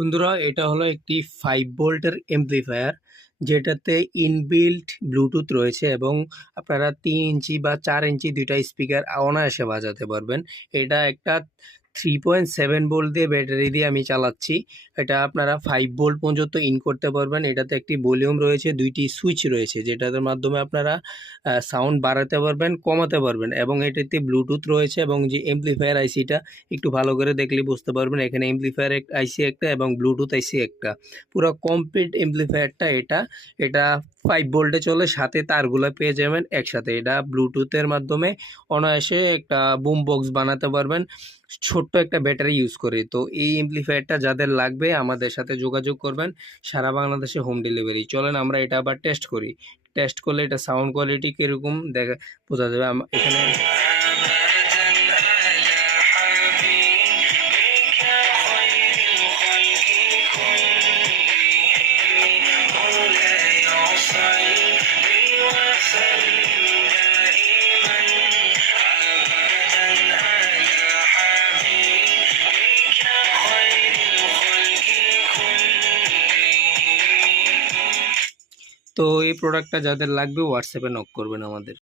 বন্ধুরা, এটা হলো একটি 5 ভোল্টের এমপ্লিফায়ার, যেটাতে ইনবিল্ট ব্লুটুথ রয়েছে এবং আপনারা 3 ইঞ্চি বা 4 ইঞ্চি দুইটা স্পিকার অনায়াসে বাজাতে পারবেন। এটা একটা 3.7 ভোল্ট দিয়ে ব্যাটারি দিয়ে আমি চালাচ্ছি। এটা আপনারা 5 ভোল্ট পর্যন্ত ইন করতে পারবেন। এটাতে একটি ভলিউম রয়েছে, দুইটি সুইচ রয়েছে যেটার মাধ্যমে আপনারা সাউন্ড বাড়াতে পারবেন, কমাতে পারবেন, এবং এটাতে ব্লুটুথ রয়েছে। এবং যে এমপ্লিফায়ার আইসিটা একটু ভালো করে দেখলে বুঝতে পারবেন, এখানে এমপ্লিফায়ার আইসি একটা এবং ব্লুটুথ আইসি একটা, পুরো কমপ্লিট এমপ্লিফায়ারটা এটা। এটা 5 ভোল্টে চলে, সাথে তারগুলো পেয়ে যাবেন একসাথে। এটা ব্লুটুথের মাধ্যমে অনায়াসে একটা বুম বক্স বানাতে পারবেন ছোট্ট একটা ব্যাটারি ইউজ করে। তো এই এমপ্লিফায়ারটা যাদের লাগবে আমাদের সাথে যোগাযোগ করবেন, সারা বাংলাদেশে হোম ডেলিভারি। চলেন আমরা এটা আবার টেস্ট করি। টেস্ট করলে এটা সাউন্ড কোয়ালিটি কীরকম দেখা বোঝা যাবে। এখানে তো এই প্রোডাক্টটা যাদের লাগবে হোয়াটসঅ্যাপে নক করবেন আমাদের।